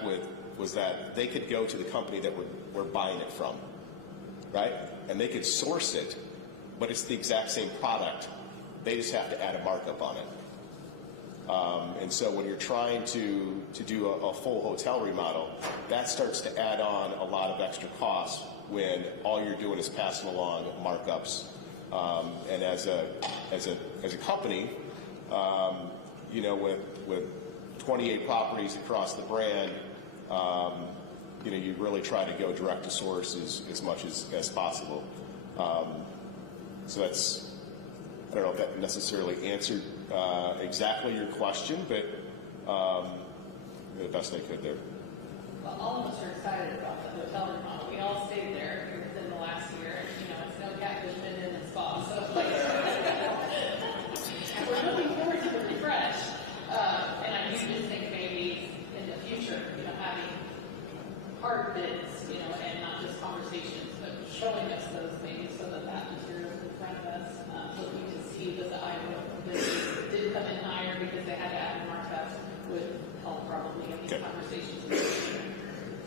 back with was that they could go to the company that we're buying it from, right? And they could source it, but it's the exact same product. They just have to add a markup on it. And so when you're trying to do a full hotel remodel, that starts to add on a lot of extra costs when all you're doing is passing along markups. And as a company, you know, with 28 properties across the brand, you know, you really try to go direct to source as much as possible. So that's, I don't know if that necessarily answered exactly your question, but the best I could there. Well, all of us are excited about the hotel remodel. We all stayed there within the last year. You know, it's no catfishing in the spa, so like, we're looking forward to the refresh. And I do just think maybe in the future, you know, having hard bids, you know, and not just conversations, but showing us those maybe so that that material is in front of us, so we can see that the item did come in higher because they had to add markups would help probably in these conversations.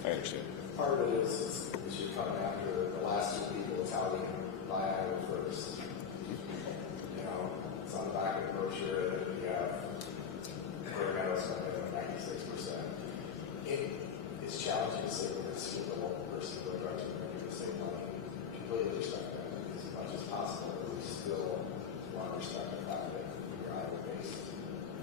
I understand. Part of it is we should come after the last two people is how we can buy item first. You know, it's on the back of the brochure that we have Great Meadows coming in at 96%. It's challenging to say we're going to see the local person go direct to them and save money. Completely respect that as much as possible, but we still want to respect the fact that we're item based.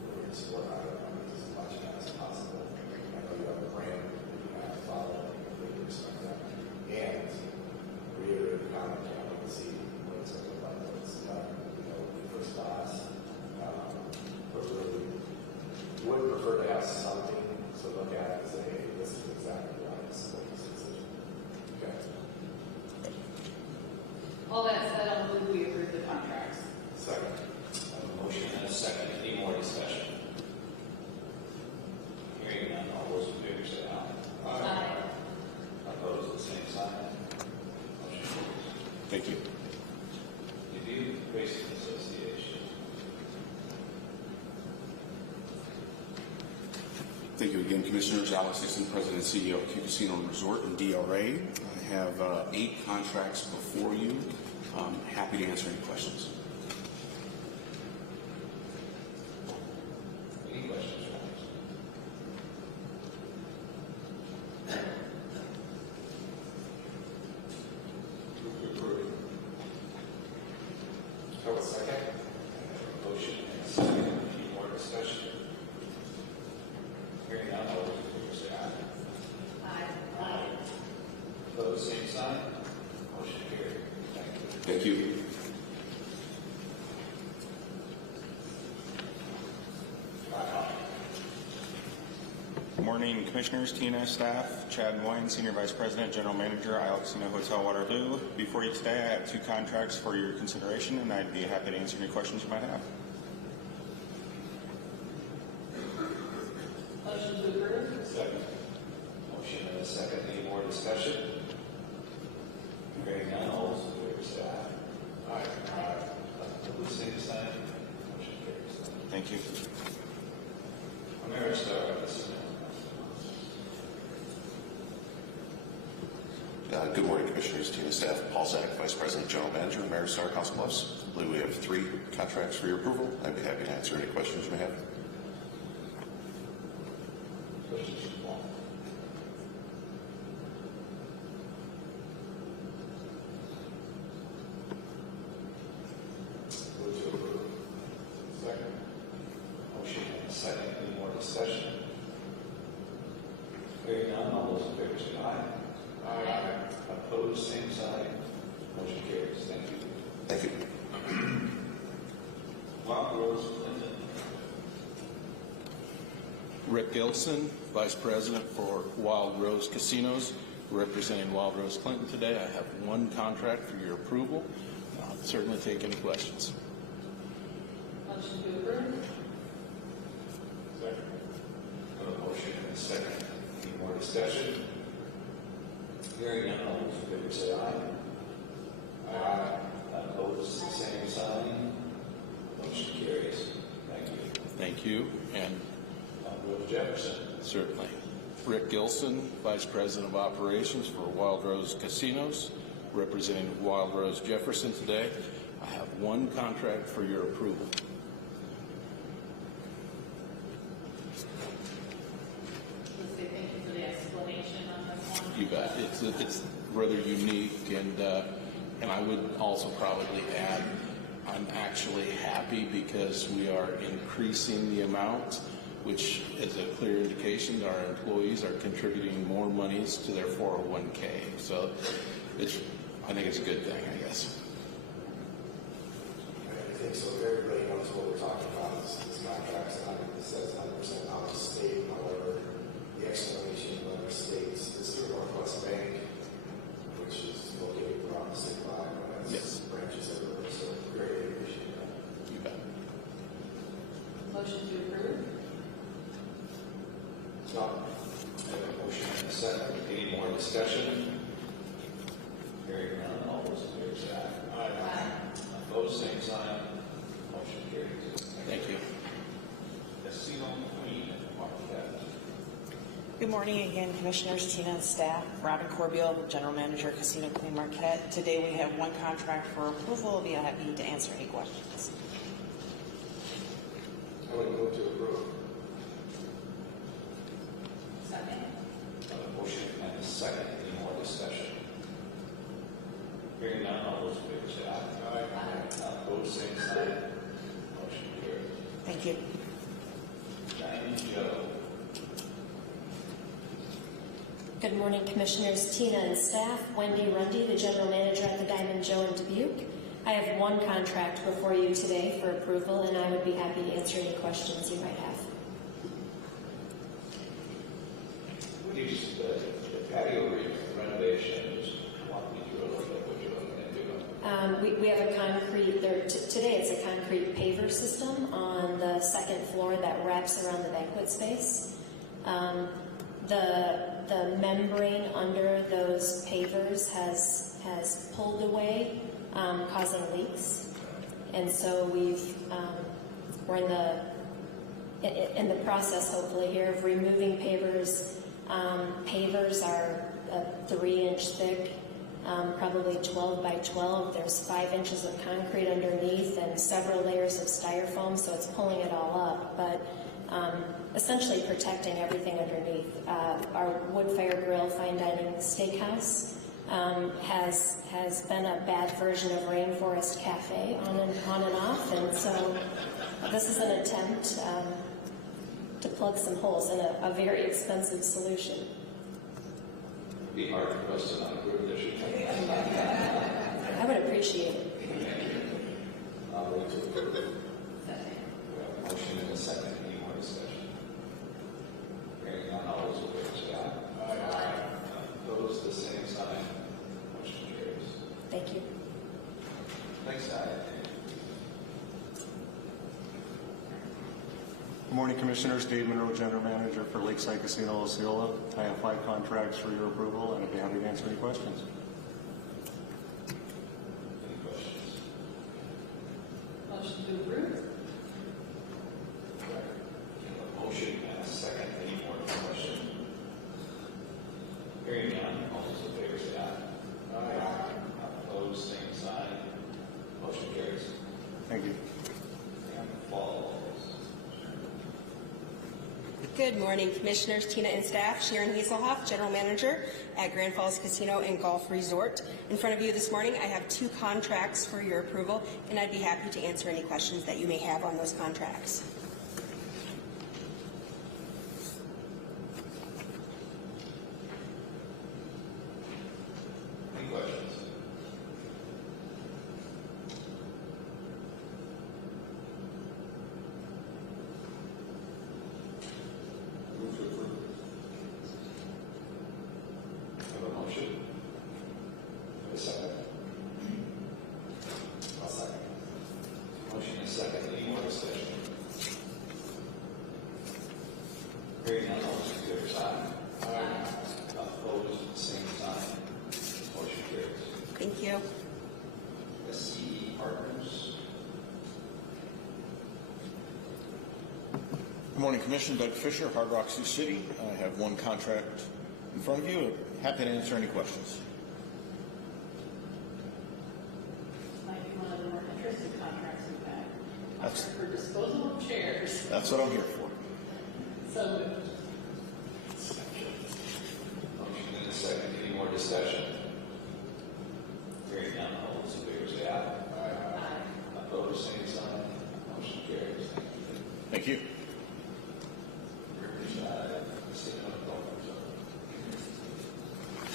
We're going to support item as much as possible. I know you have a brand that you have to follow, and we completely respect that. And reiterate the comment, can't wait to see what it's going to look like when it's done, you know, first class. But really, would prefer to have something to look at and say, hey, this is exactly why it's the decision. Okay. All that said, I'll move we approve the contracts. Second. I have a motion and a second. Any more discussion? Hearing none, all those in favor say aye. Aye. Opposed, the same sign. Motion carries. Thank you. Review Racing Association. Thank you again, Commissioners. Alex Dixon, President and CEO of KGAN Resort and DRA. I have 8 contracts before you. I'm happy to answer any questions. Any questions? Have a second? Motion and a second. Any more discussion? Hearing none, all those in favor say aye. Aye. Opposed, same sign. Motion carried. Thank you. Good morning, Commissioners, TNS staff. Chad Moyne, Senior Vice President, General Manager, Alexina Hotel Waterloo. Before you today, I have 2 contracts for your consideration, and I'd be happy to answer any questions you might have. Motion to approve. Second. Motion and a second. Any more discussion? Hearing none, all those in favor say aye. Aye. Opposed, same sign. Motion carries. Thank you. Ameristar, this is Good morning, Commissioners, team and staff. Paul Zach, Vice President, General Manager, Ameristar Council Bluffs. I believe we have 3 contracts for your approval. I'd be happy to answer any questions you may have. questions from Paul. Move to approve. Second. Motion and a second. Any more discussion? Hearing none, all those in favor say aye. Aye. Opposed, same sign. Motion carries. Thank you. Thank you. Wild Rose Clinton. Rick Gilson, Vice President for Wild Rose Casinos, representing Wild Rose Clinton today. I have 1 contract for your approval. I'll certainly take any questions. Motion to approve. Second. A motion and a second. Any more discussion? Hearing none, all those in favor say aye. Aye. Opposed, the same sign. Motion carries. Thank you. Thank you, and Wild Rose Jefferson. certainly Rick Gilson, Vice President of Operations for Wild Rose Casinos, representing Wild Rose Jefferson today. I have one contract for your approval. Let's say thank you for the explanation on this one. You bet. It's rather unique, and I would also probably add, I'm actually happy because we are increasing the amount, which is a clear indication that our employees are contributing more monies to their 401k. So I think it's a good thing, I guess. I think so. Everybody knows what we're talking about. This contract says 100% out of state. However, the explanation of other states is through Northwest Bank, which is located around the state line. Yes. Branches everywhere. So very appreciate that. You bet. Motion to approve? No. I have a motion and a second. Any more discussion? Hearing none, all those in favor say aye. Aye. Opposed, same sign. Motion carries. Thank you. Casino Queen, Marquette. Good morning again, Commissioners, Tina, and staff. Robin Corbeil, General Manager, Casino Queen Marquette. Today we have one contract for approval. I'll be happy to answer any questions. I would move to approve. Second? A motion and a second. Any more discussion? Hearing none, all those in favor say aye. Aye. Opposed, same sign. Motion carries. Thank you. Diane Joe. Good morning, Commissioners, Tina and staff. Wendy Rundy, the General Manager at the Diamond Joe in Dubuque. I have one contract before you today for approval, and I would be happy to answer any questions you might have. Would you just, the patio renovation, just walk me through a little bit what you're looking at doing? We have a concrete, today it's a concrete paver system on the second floor that wraps around the banquet space. The membrane under those pavers has pulled away, causing leaks, and so we're in the process, hopefully here, of removing pavers. Pavers are a 3-inch thick, probably 12 by 12. There's 5 inches of concrete underneath and several layers of styrofoam, so it's pulling it all up, but essentially protecting everything underneath. Our wood fire grill fine dining steakhouse has been a bad version of Rainforest Cafe on and off, and so this is an attempt to plug some holes in a very expensive solution. It'd be hard for us to not approve this. I would appreciate it. I'll move to approve. Second. We have a motion and a second. Any more discussion? Hearing none, all those in favor say aye. Aye. Opposed, the same sign. Motion carries. Thank you. Thanks, Diane. Good morning, Commissioners. Dave Monroe, General Manager for Lakeside Casino Osceola. I have 5 contracts for your approval, and I'd be happy to answer any questions. Any questions? Motion to approve? We have a motion and a second. Any more discussion? Hearing none, all those in favor say aye. Aye. Opposed, same sign. Motion carries. Thank you. And Falls. Good morning, Commissioners, Tina and staff. Sharon Hazelhoff, General Manager at Grand Falls Casino and Golf Resort. In front of you this morning, I have 2 contracts for your approval, and I'd be happy to answer any questions that you may have on those contracts. Any questions? Move to approve. Have a motion. Have a second. I'll second. Motion and second. Any more discussion? Hearing none, all those in favor say aye. Aye. Opposed, same sign. Motion carries. Thank you. SCE Partners. Good morning, Commissioner. Doug Fisher, Hard Rock Sioux City. I have one contract in front of you. Happy to answer any questions. Might be one of the more interesting contracts we've had. That's- Contract for disposal of chairs. That's what I'm here for. So moved. Motion and a second. Any more discussion? Hearing none, all those in favor say aye. Aye. Opposed, same sign. Motion carries. Thank you.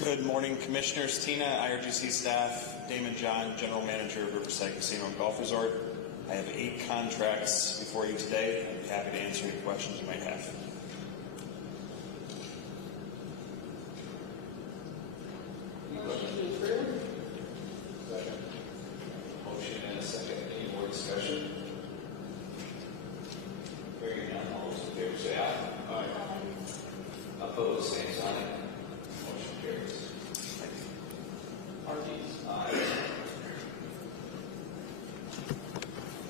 Good morning, Commissioners. Tina, IRGC staff, Damon John, General Manager of Riverside Casino and Golf Resort. I have 8 contracts before you today. I'm happy to answer any questions you might have. Motion to approve. Second. Motion and a second. Any more discussion? Hearing none, all those in favor say aye. Aye. Opposed, same sign. Motion carries. Martins. Aye.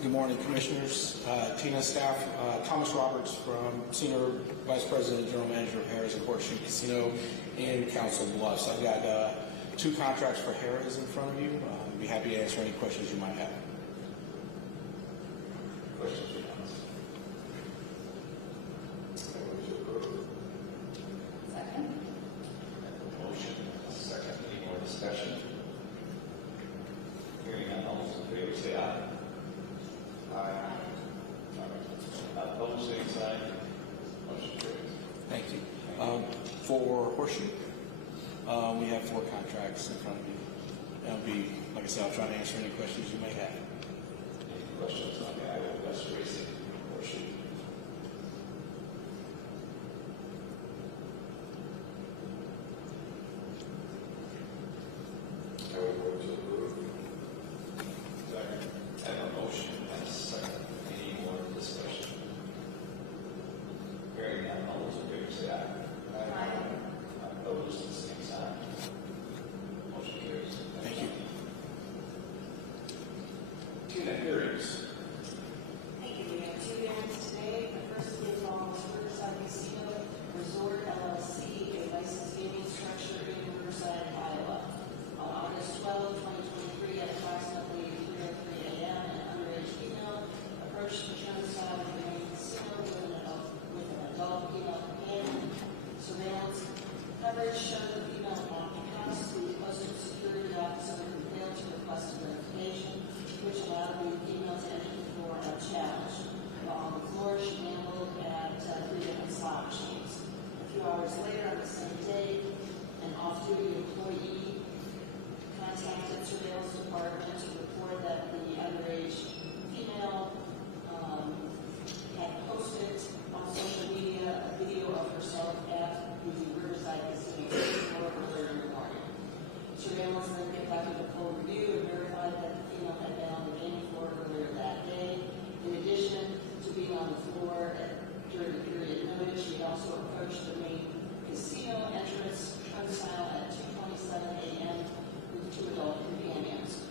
Good morning, Commissioners, Tina, staff. Thomas Roberts from Senior Vice President, General Manager of Harrah's and Horseshoe Casino in Council Bluffs. I've got 2 contracts for Harrah's in front of you. I'd be happy to answer any questions you might have. Questions or comments? Second. Motion, second. Any more discussion? Hearing none, all those in favor say aye. Aye. Opposed, same sign. Motion carries. Thank you. For Horseshoe, we have 4 contracts in front of you. That'll be, like I said, I'll try to answer any questions you may have. Any questions on the Iowa West Racing Horseshoe? I would vote to approve. Second. I have a motion and a second. Any more discussion? Hearing none, all those in favor say aye. Aye. Opposed, same sign. Motion carries. Thank you. Tina, hearings. Thank you. We have 2 hearings today. The first involves Riverside Casino Resort LLC, a licensed gaming structure in Riverside, Iowa. On August 12, 2023, at approximately 3:03 a.m., an underage female approached the turnstile of the main casino with an adult female companion. Surveillance coverage showed the female walking past the posted security officer who failed to request identification, which allowed the female to enter the floor unchallenged. While on the floor, she gambled at 3 different slot machines. A few hours later, on the same day, an off-duty employee contacted surveillance department to report that the underage female had posted on social media a video of herself at the Riverside Casino floor earlier in the morning. Surveillance then conducted a full review and verified that the female had been on the gaming floor earlier that day. In addition to being on the floor during the period noted, she had also approached the main casino entrance turnstile at 2:27 a.m. with 2 adult companions.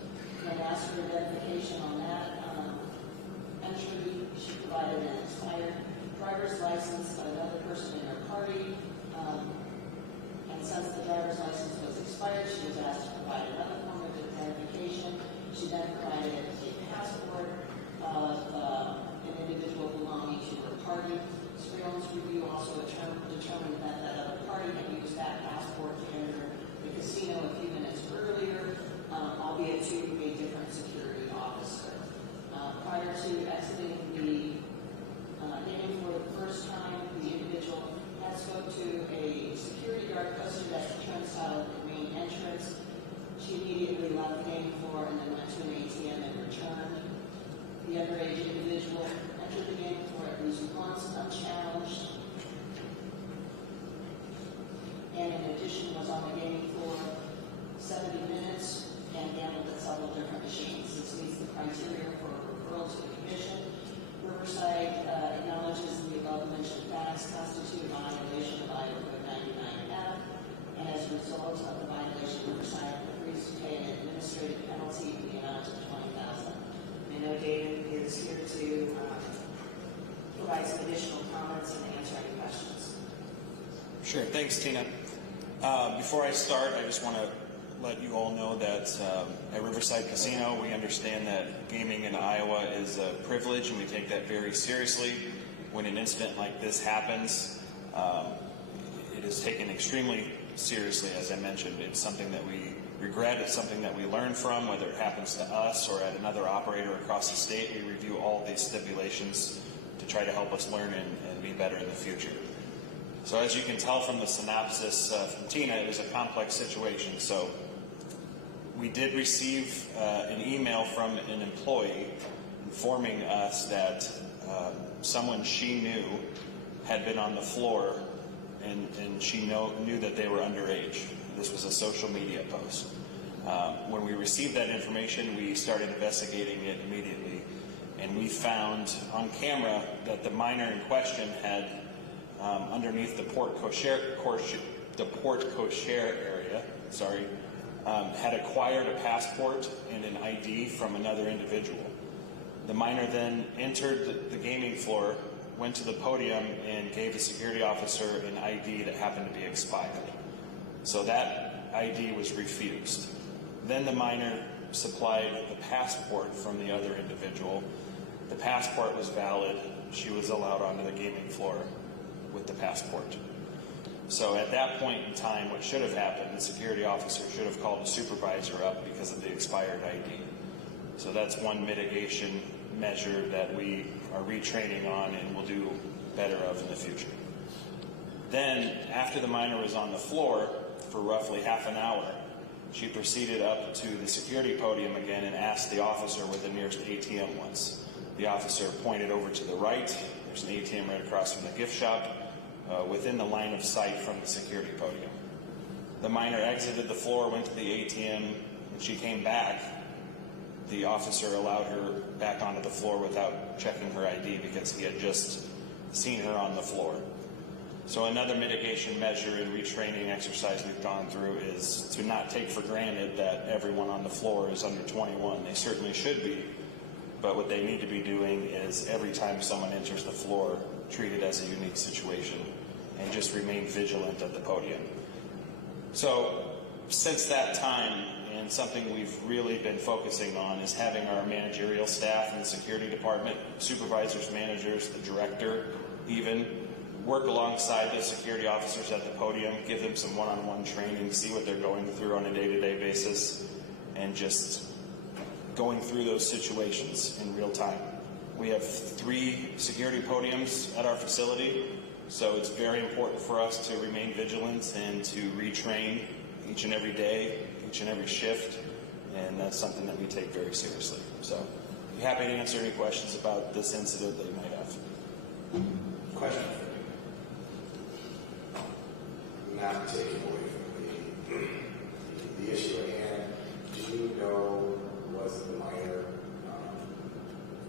When asked for identification on that entry, she provided an expired driver's license of another person in her party. And since the driver's license was expired, she was asked to provide another form of identification. She then provided a passport of an individual belonging to her party. Surveillance review also determined that that other party had used that passport to enter the casino a few minutes earlier, albeit to a different security officer. Prior to exiting the gaming for the first time, the individual had spoke to a security guard posted at the turnstile of the main entrance. She immediately left the gaming floor and then went to an ATM and returned. The underage individual entered the gaming floor at least once unchallenged, and in addition was on the gaming floor 70 minutes and gambled at several different machines. This meets the criteria for a referral to the Commission. Riverside acknowledges the above-mentioned facts constitute a violation of Iowa Code 99F, and as a result of the violation, Riverside agrees to pay an administrative penalty in the amount of $20,000. I know David is here to provide some additional comments Sure. Thanks, Tina. Before I start, I just want to let you all know that at Riverside Casino, we understand that gaming in Iowa is a privilege, and we take that very seriously. When an incident like this happens, it is taken extremely seriously, as I mentioned. It's something that we regret. It's something that we learn from, whether it happens to us or at another operator across the state. We review all these stipulations to try to help us learn and be better in the future. So as you can tell from the synopsis from Tina, it was a complex situation. So we did receive an email from an employee informing us that someone she knew had been on the floor, and she knew that they were underage. This was a social media post. When we received that information, we started investigating it immediately, and we found on camera that the minor in question had, underneath the porte cochere area, had acquired a passport and an ID from another individual. The minor then entered the gaming floor, went to the podium, and gave the security officer an ID that happened to be expired. So that ID was refused. Then the minor supplied the passport from the other individual. The passport was valid. She was allowed onto the gaming floor with the passport. So at that point in time, what should have happened, the security officer should have called the supervisor up because of the expired ID. So that's one mitigation measure that we are retraining on and will do better of in the future. Then, after the minor was on the floor for roughly half an hour, she proceeded up to the security podium again and asked the officer where the nearest ATM was. The officer pointed over to the right. There's an ATM right across from the gift shop, within the line of sight from the security podium. The minor exited the floor, went to the ATM, and she came back. The officer allowed her back onto the floor without checking her ID because he had just seen her on the floor. So another mitigation measure and retraining exercise we've gone through is to not take for granted that everyone on the floor is under 21. They certainly should be, but what they need to be doing is every time someone enters the floor, treat it as a unique situation and just remain vigilant at the podium. So since that time, and something we've really been focusing on is having our managerial staff in the security department, supervisors, managers, the director even, work alongside the security officers at the podium, give them some one-on-one training, see what they're going through on a day-to-day basis, and just going through those situations in real time. We have 3 security podiums at our facility, so it's very important for us to remain vigilant and to retrain each and every day, each and every shift, and that's something that we take very seriously. So I'd be happy to answer any questions about this incident that you might have. Question for you. Not taking away from the issue at hand, do you know, was the minor,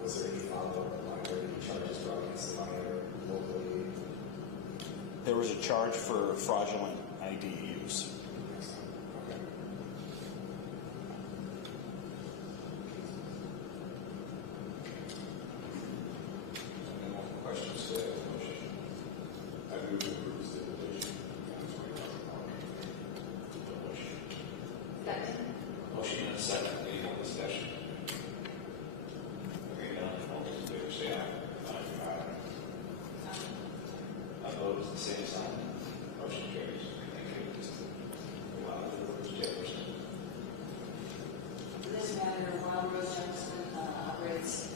was there any follow-up on the minor, any charges brought against the minor locally? There was a charge for fraudulent ID use. Okay. Any more questions to the motion? I move to approve the stipulation. Second. Motion and a second. Any more discussion? Hearing none, all those in favor say aye. Aye. Opposed, the same sign. Motion carries. Thank you. Wow, Mr. Jefferson. In this matter, while Rose Jefferson operates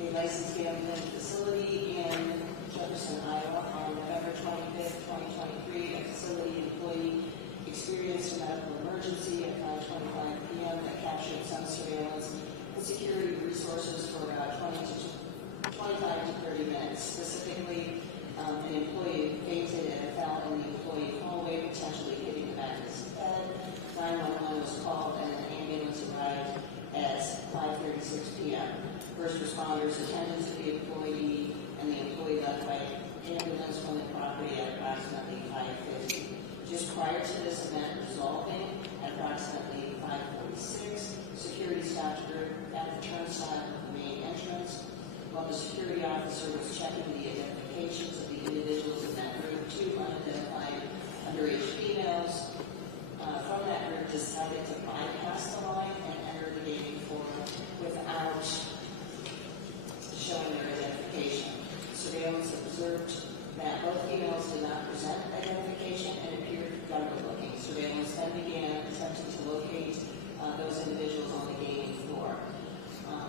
a licensed gambling facility in Jefferson, Iowa, on November 25th, 2023, a facility employee experienced a medical emergency at 5:25 p.m. that captured some surveillance and security resources for about 25 to 30 minutes. Specifically, an employee fainted and fell in the employee hallway, potentially hitting the back of his head. 911 was called and an ambulance arrived at 5:36 p.m. First responders attended to the employee, and the employee left by ambulance from the property at approximately 5:50. Just prior to this event resolving, at approximately 5:46, security stopped her at the turnstile of the main entrance. While the security officer was checking the identification identifications of the individuals in that group, 2 unidentified underage females. From that group decided to bypass the line and enter the gaming floor without showing their identification. Surveillance observed that both females did not present identification and appeared younger-looking. Surveillance then began attempting to locate those individuals on the gaming floor.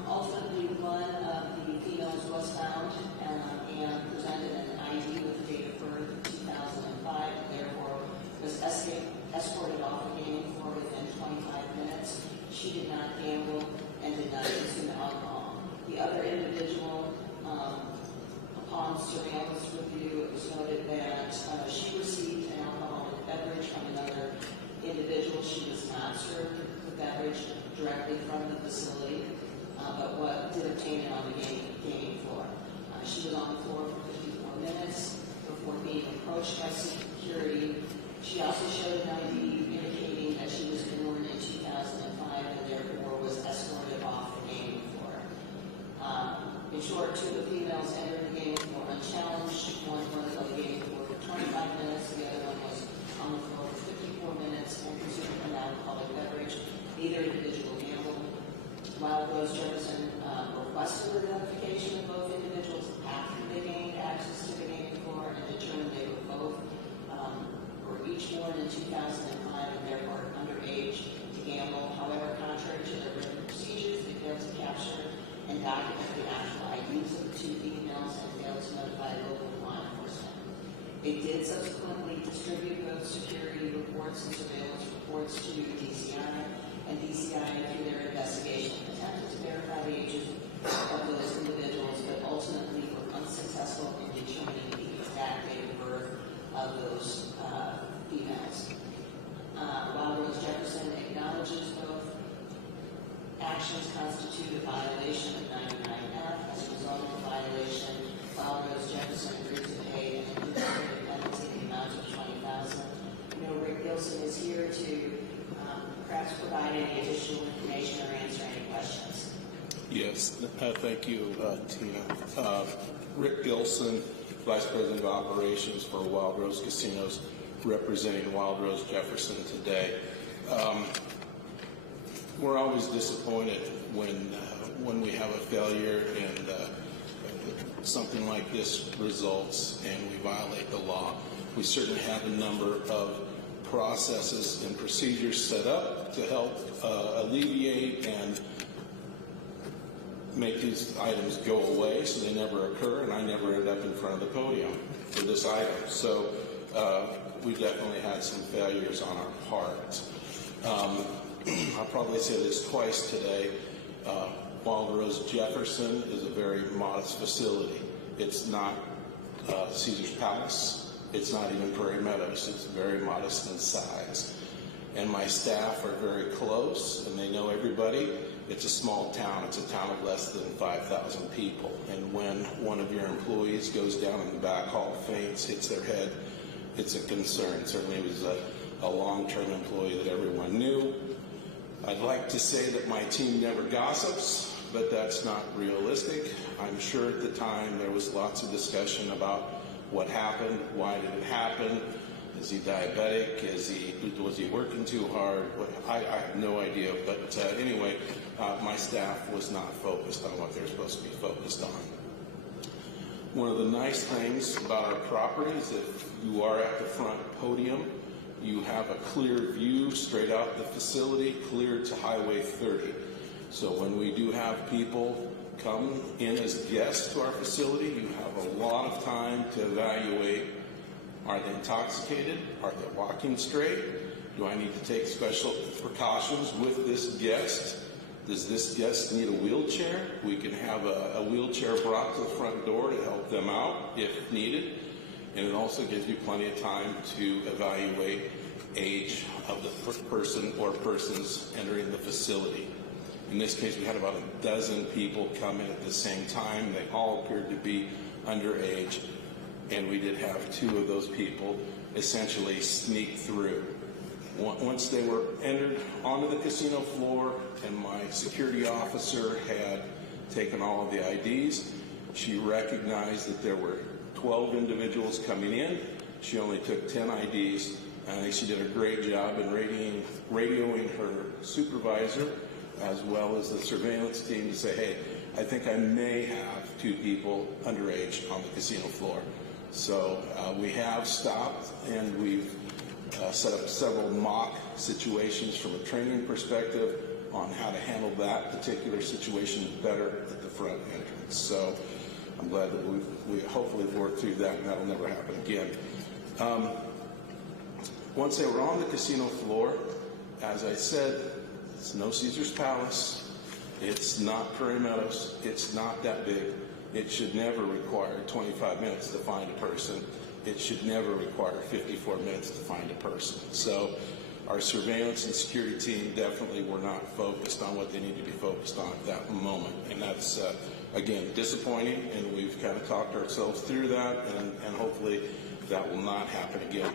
Ultimately, one of the females was found and presented an ID with the date of birth of 2005, and therefore was escorted off the gaming floor within 25 minutes. She did not gamble and did not consume alcohol. The other individual, upon surveillance review, it was noted that she received an alcoholic beverage from another individual. She was not served the beverage directly from the facility, but what did obtain it on the gaming floor. She was on the floor for 54 minutes before being approached by security. She also showed an ID indicating that she was born in 2005 and therefore was escorted off the gaming floor. In short, 2 of the females entered the gaming floor unchallenged. One was on the gaming floor for 25 minutes. The other one was on the floor for 54 minutes and consumed an alcoholic beverage. Neither individual gambled. While Rose Jefferson requested identification of both individuals after they gained access to the gaming floor and determined they were both were each born in 2005 and therefore underage to gamble. However, contrary to their written procedures, they failed to capture and document the actual IDs of the 2 females and failed to notify local law enforcement. They did subsequently distribute those security reports and surveillance reports to DCI, and DCI, through their investigation, attempted to verify the ages of those individuals, but ultimately were unsuccessful in determining the exact date of birth of those females. While Rose Jefferson acknowledges both actions constitute a violation of 99F, as a result of the violation, while Rose Jefferson agreed to pay an administrative penalty in the amount of $20,000. Rick Gilson is here to perhaps provide any additional information or answer any questions. Yes, thank you, Tina. Rick Gilson, Vice President of Operations for Wild Rose Casinos, representing Wild Rose Jefferson today. We're always disappointed when we have a failure and something like this results and we violate the law. We certainly have a number of processes and procedures set up to help alleviate and make these items go away so they never occur and I never end up in front of the podium for this item. So we definitely had some failures on our part. I'll probably say this twice today. Wild Rose Jefferson is a very modest facility. It's not Caesar's Palace. It's not even Prairie Meadows. It's very modest in size. And my staff are very close, and they know everybody. It's a small town. It's a town of less than 5,000 people. And when one of your employees goes down in the back hall, faints, hits their head, it's a concern. Certainly it was a long-term employee that everyone knew. I'd like to say that my team never gossips, but that's not realistic. I'm sure at the time there was lots of discussion about what happened, why did it happen, is he diabetic, was he working too hard? I have no idea, but anyway, my staff was not focused on what they're supposed to be focused on. One of the nice things about our property is that you are at the front podium. You have a clear view straight out the facility, clear to Highway 30. So when we do have people come in as guests to our facility, you have a lot of time to evaluate, are they intoxicated? Are they walking straight? Do I need to take special precautions with this guest? Does this guest need a wheelchair? We can have a wheelchair brought to the front door to help them out if needed. And it also gives you plenty of time to evaluate age of the person or persons entering the facility. In this case, we had about a dozen people come in at the same time. They all appeared to be underage, and we did have 2 of those people essentially sneak through. Once they were entered onto the casino floor and my security officer had taken all of the IDs, she recognized that there were 12 individuals coming in. She only took 10 IDs. And I think she did a great job in radioing her supervisor as well as the surveillance team to say, hey, I think I may have 2 people underage on the casino floor. So we have stopped, and we've set up several mock situations from a training perspective on how to handle that particular situation better at the front entrance. So I'm glad that we hopefully worked through that, and that'll never happen again. Once they were on the casino floor, as I said, it's no Caesar's Palace. It's not Prairie Meadows. It's not that big. It should never require 25 minutes to find a person. It should never require 54 minutes to find a person. So our surveillance and security team definitely were not focused on what they need to be focused on at that moment. And that's, again, disappointing, and we've kind of talked ourselves through that, and hopefully that will not happen again.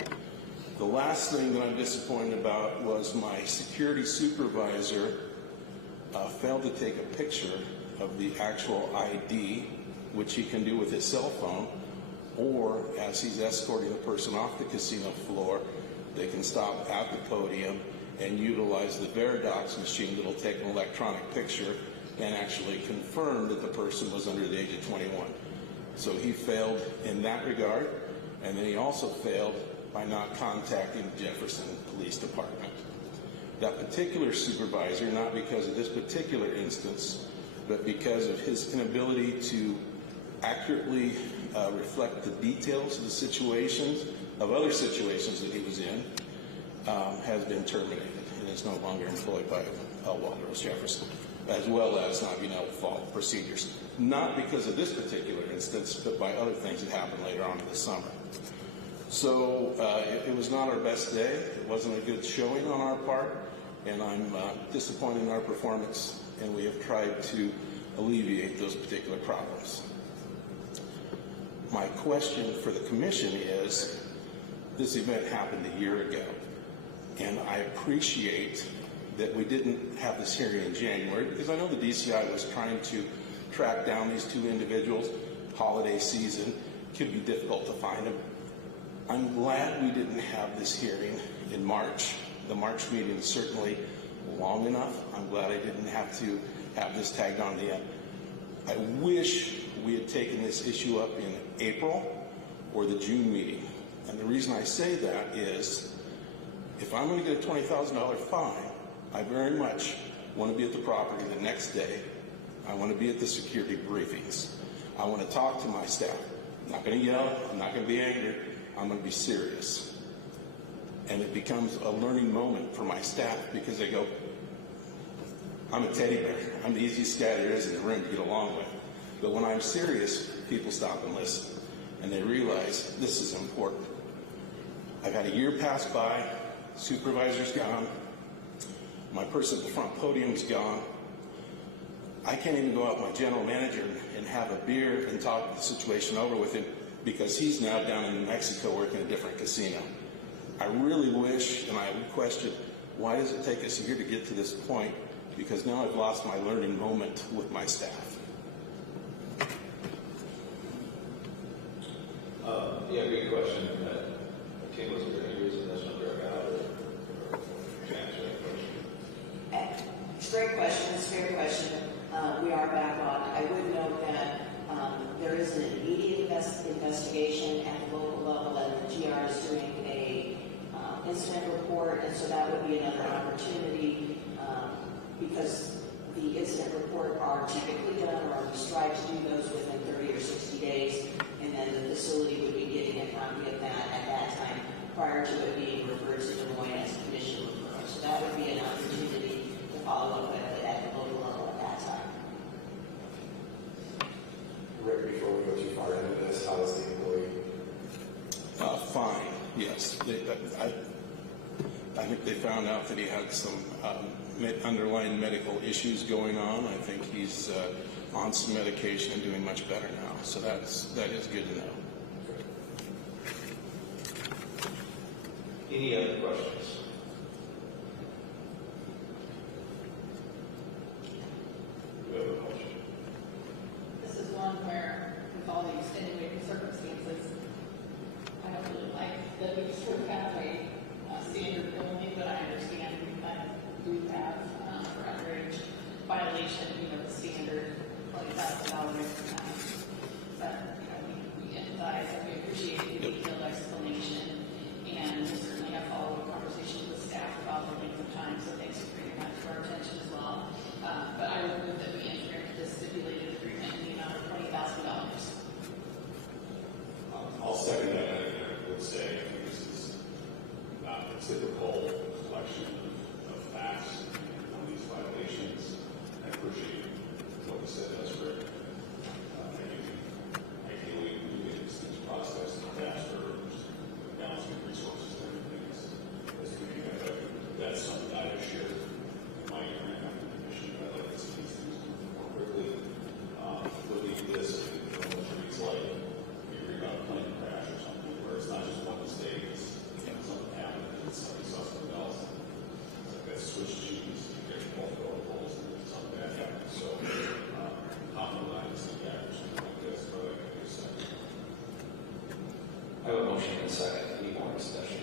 The last thing that I'm disappointed about was my security supervisor failed to take a picture of the actual ID, which he can do with his cell phone, or as he's escorting the person off the casino floor, they can stop at the podium and utilize the Veridox machine that'll take an electronic picture and actually confirm that the person was under the age of 21. So he failed in that regard, and then he also failed by not contacting the Jefferson Police Department. That particular supervisor, not because of this particular instance, but because of his inability to accurately reflect the details of the situations, of other situations that he was in, has been terminated and is no longer employed by Waldorf Jefferson, as well as not being able to follow procedures. Not because of this particular instance, but by other things that happened later on in the summer. So it was not our best day. It wasn't a good showing on our part, and I'm disappointed in our performance, and we have tried to alleviate those particular problems. My question for the commission is, this event happened a year ago, and I appreciate that we didn't have this hearing in January, because I know the DCI was trying to track down these 2 individuals. Holiday season, could be difficult to find them. I'm glad we didn't have this hearing in March. The March meeting is certainly long enough. I'm glad I didn't have to have this tagged on the end. I wish we had taken this issue up in April or the June meeting. And the reason I say that is, if I'm going to get a $20,000 fine, I very much want to be at the property the next day. I want to be at the security briefings. I want to talk to my staff. I'm not going to yell. I'm not going to be angry. I'm going to be serious. And it becomes a learning moment for my staff, because they go, I'm a teddy bear. I'm the easiest guy there is in the room to get along with. But when I'm serious, people stop and listen. And they realize this is important. I've had a year pass by. Supervisor's gone. My person at the front podium's gone. I can't even go out with my general manager and have a beer and talk the situation over with him, because he's now down in New Mexico working a different casino. I really wish, and I would question, why does it take us a year to get to this point? Because now I've lost my learning moment with my staff. Yeah, good question. Tim, was there any reason this one broke out, or answer that question? It's a great question. It's a fair question. We are back on. I would note that there is an immediate investigation at the local level, and the GR is doing a incident report, and so that would be another opportunity, because the incident report are typically done, or we strive to do those within 30 or 60 days, and then the facility would be getting a copy of that at that time, prior to it being referred to Des Moines as a commission referral. So that would be an opportunity to follow up with it at the local level at that time. Rick, before we go too far into this, how is the employee? Fine, yes. I think they found out that he had some underlying medical issues going on. I think he's on some medication and doing much better now. So that is good to know. Any other questions? This is one where, with all the extenuating circumstances, typical collection of facts on these violations. I appreciate what you said, that's great. Ideally, we get these things processed faster, balancing resources and everything is being effective. That's something I have shared in my grant commission. I'd like to see these things move more quickly. Looking at this, it almost reads like you read about a plane crash or something, where it's not just one mistake, it's something happened and somebody saw something else. It's like that Swiss cheese, you get multiple holes and then something bad happens. So, compromise the gap or something like this, but I can do something. I have a motion and a second. Any more discussion?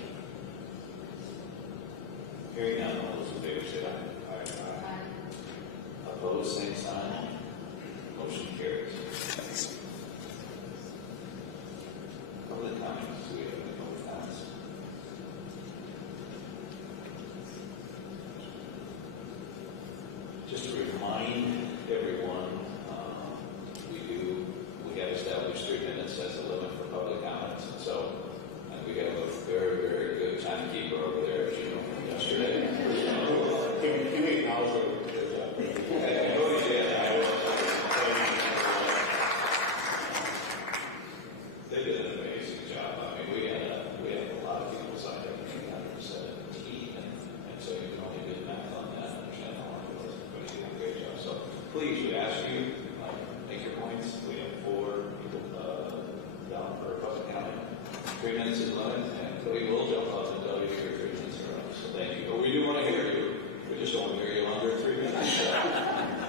Hearing none, all those in favor say aye. Aye. Opposed, same sign. Motion carries. Thanks. Public comments. Do we have any public comments? Just to remind everyone, we have established 3 minutes as the limit for public comments. And so we have a very, very good timekeeper over there, as you know from yesterday. Can we acknowledge what we did? They did an amazing job. I mean, we had a lot of people signed up, 317, and so you can only do the math on that and understand how long it was. But he did a great job. So please, we ask you, make your points. We have 4 people down for public comment. 3 minutes is limit, and we will jump up and tell you your 3 minutes are up. So thank you. But we do want to hear you. We just don't want to hear you under 3 minutes.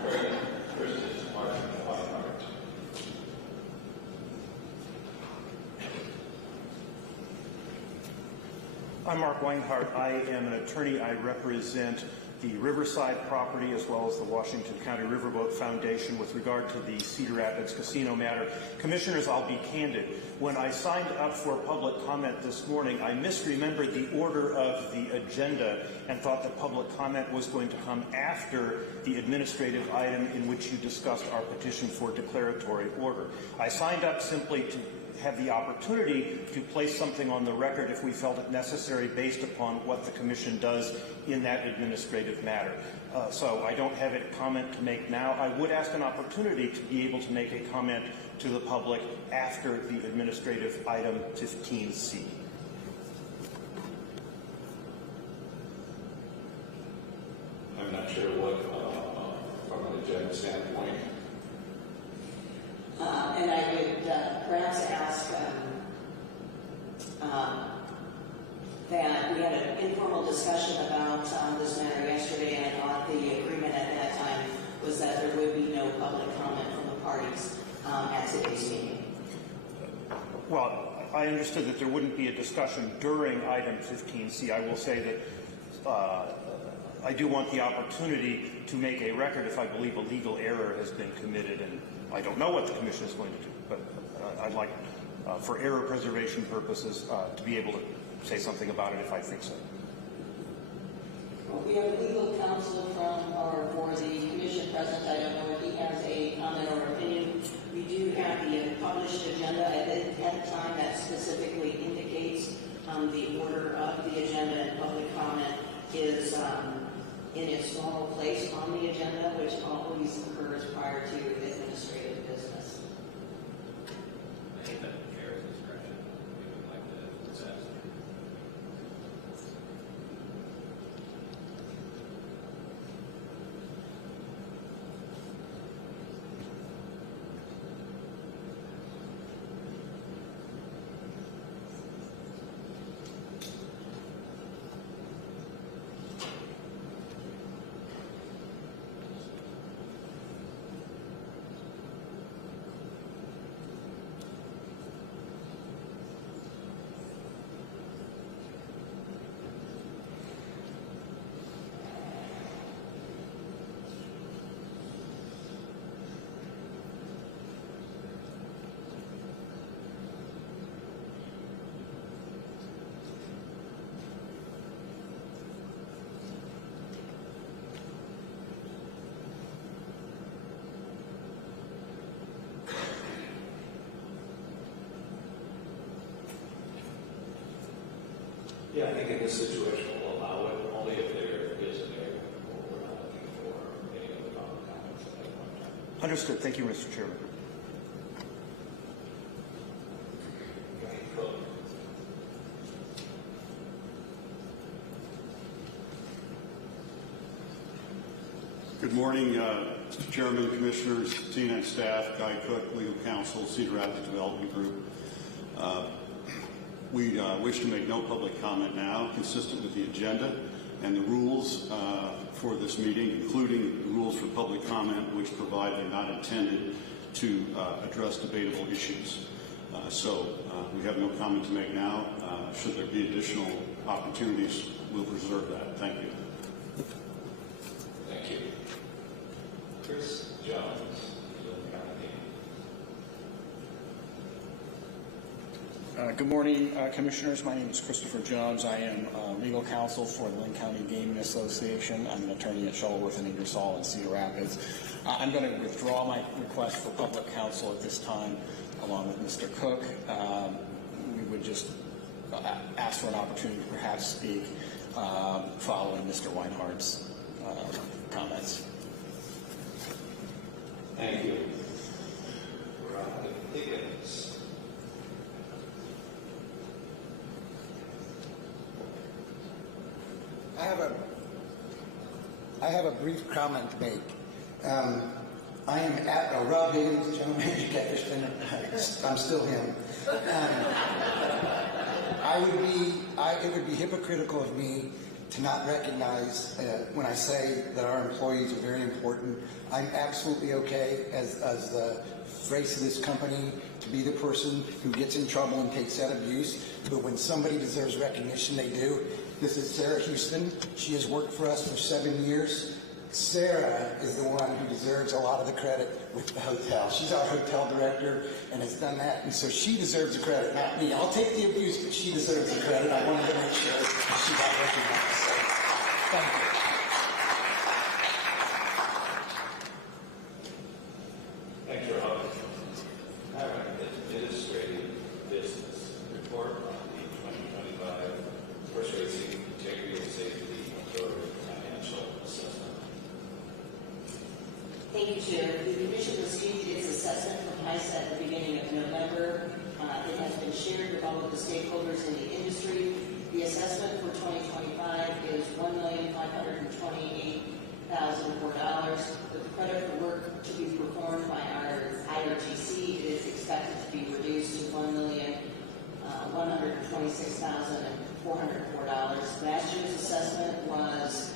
Very good. First is Mark Weinhardt. I'm Mark Weinhardt. I am an attorney. I represent the Riverside property as well as the Washington County Riverboat Foundation with regard to the Cedar Rapids casino matter. Commissioners, I'll be candid. When I signed up for public comment this morning, I misremembered the order of the agenda and thought that public comment was going to come after the administrative item in which you discussed our petition for declaratory order. I signed up simply to have the opportunity to place something on the record if we felt it necessary based upon what the Commission does in that administrative matter. So I don't have a comment to make now. I would ask an opportunity to be able to make a comment to the public after the administrative item 15C. I'm not sure what, from an agenda standpoint. And I would perhaps ask that we had an informal discussion about this matter yesterday, and I thought the agreement at that time was that there would be no public comment from the parties at today's meeting. Well, I understood that there wouldn't be a discussion during item 15C. I will say that I do want the opportunity to make a record if I believe a legal error has been committed, and I don't know what the Commission is going to do, but I'd like, for error preservation purposes, to be able to say something about it if I think so. Well, we have legal counsel for the Commission present. I don't know if he has a comment or opinion. We do have the published agenda at the time that specifically indicates the order of the agenda, and public comment is in its normal place on the agenda, which always occurs prior to administrative business. I think that chair's discretion. We would like to assess. I think in this situation we'll allow it only if there is an area where we're not looking for any other public comments at that point in time. Understood. Thank you, Mr. Chairman. Good morning, Mr. Chairman, Commissioners, Tina and staff, Guy Cook, Legal Counsel, Cedar Rapids Development Group. We wish to make no public comment now, consistent with the agenda and the rules for this meeting, including the rules for public comment, which provide they're not intended to address debatable issues. So we have no comment to make now. Should there be additional opportunities, we'll reserve that. Thank you. Thank you. Chris Jones, Linn County. Good morning, Commissioners. My name is Christopher Jones. I am legal counsel for the Linn County Gaming Association. I'm an attorney at Shuttleworth and Ingersoll and Cedar Rapids. I'm going to withdraw my request for public counsel at this time, along with Mr. Cook. We would just ask for an opportunity to perhaps speak following Mr. Weinhardt's comments. Thank you. Veronica Higgins. I have a brief comment to make. I am at Rob Higgins, General Manager, Catfish Dinner. I'm still him. It would be hypocritical of me to not recognize when I say that our employees are very important. I'm absolutely okay as the face of this company to be the person who gets in trouble and takes that abuse. But when somebody deserves recognition, they do. This is Sarah Houston. She has worked for us for 7 years. Sarah is the one who deserves a lot of the credit with the hotel. She's our hotel director and has done that, and so she deserves the credit, not me. I'll take the abuse, but she deserves the credit. I wanted to make sure she got recognized. So, thank you. Thanks, Rob. All right, administrative business report on the 2025 horse racing integrity and safety authority financial assessment. Thank you, Chair. The Commission received its assessment from HISA at the beginning of November. It has been shared with all of the stakeholders in the industry. The assessment for 2025 is $1,528,004. With the credit for work to be performed by our IRGC, it is expected to be reduced to $1,126,404. Last year's assessment was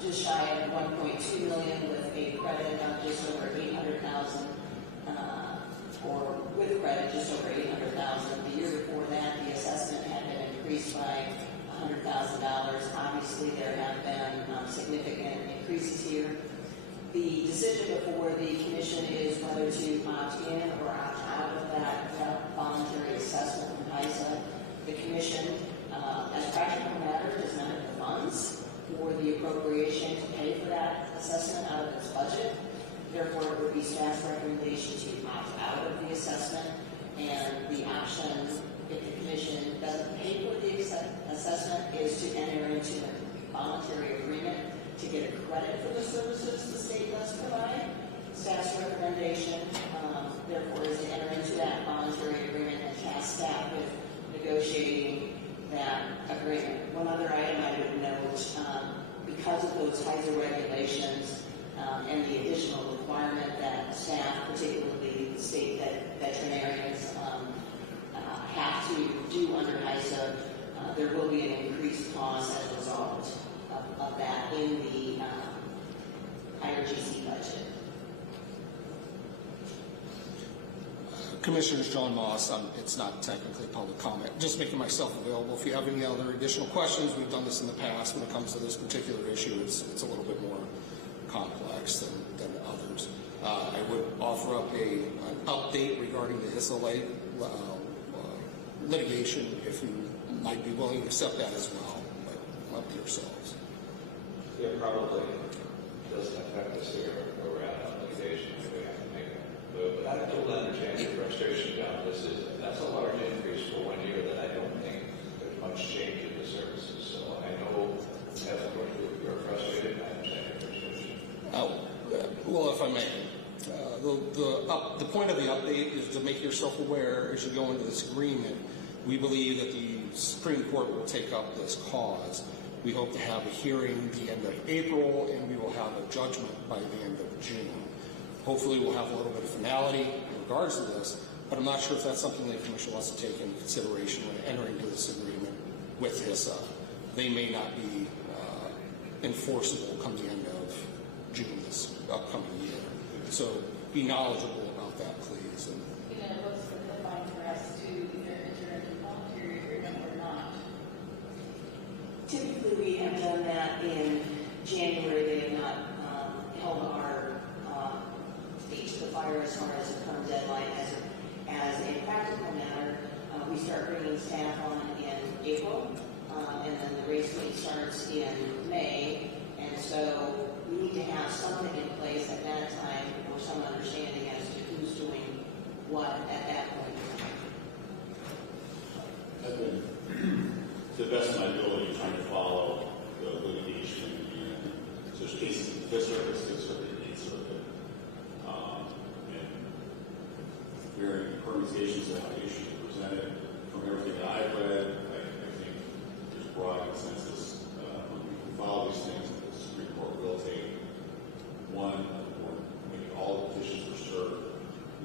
just shy of $1.2 million with a credit of just over $800,000, or with credit just over $800,000. The year before that, the assessment had been increased by $100,000. Obviously, there have been significant increases here. The decision before the Commission is whether to opt in or opt out of that voluntary assessment from HISA. The Commission, as a practical matter, does not have the funds for the appropriation to pay for that assessment out of its budget. Therefore, it would be staff's recommendation to opt out of the assessment, and the option, if the Commission doesn't pay for the assessment, is to enter into a voluntary agreement to get a credit for the services the state does provide. Staff's recommendation, therefore, is to enter into that voluntary agreement and task staff with negotiating that agreement. One other item I would note, because of those HISA regulations and the additional requirement that staff, particularly the state veterinarians, have to do under HISA, there will be an increased cost as a result of that in the IRGC budget. Commissioners, John Moss. It's not technically public comment. Just making myself available. If you have any other additional questions, we've done this in the past. When it comes to this particular issue, it's a little bit more complex than others. I would offer up an update regarding the HISA litigation, if you might be willing to accept that as well. But up to yourselves. Yeah, probably doesn't affect us here where we're at on litigation. We have to make a move. But I totally understand your frustration, John. That's a large increase for 1 year that I don't think the much change in the services. So I know as you're frustrated, I understand your frustration. Well, if I may, the point of the update is to make yourself aware as you go into this agreement. We believe that the Supreme Court will take up this cause. We hope to have a hearing the end of April, and we will have a judgment by the end of June. Hopefully, we'll have a little bit of finality in regards to this, but I'm not sure if that's something the Commission wants to take into consideration when entering into this agreement with HISA. They may not be enforceable come the end of June this upcoming year. So be knowledgeable about that, please. And it looks for the deadline for us to either enter into a voluntary agreement or not. Typically, we have done that in January. They have not held our feet to the fire as far as the current deadline. As a practical matter, we start bringing staff on in April, and then the race meet starts in May, and so we need to have something in place at that time or some understanding as to who's doing what at that point in time. I've been, to the best of my ability, trying to follow the litigation, and so there's cases in the Fifth Circuit, Sixth Circuit, Eighth Circuit, and varying permutations of how the issues are presented. From everything that I've read, I think there's broad consensus when we follow these things that the Supreme Court will take one, or maybe all the petitions for sure,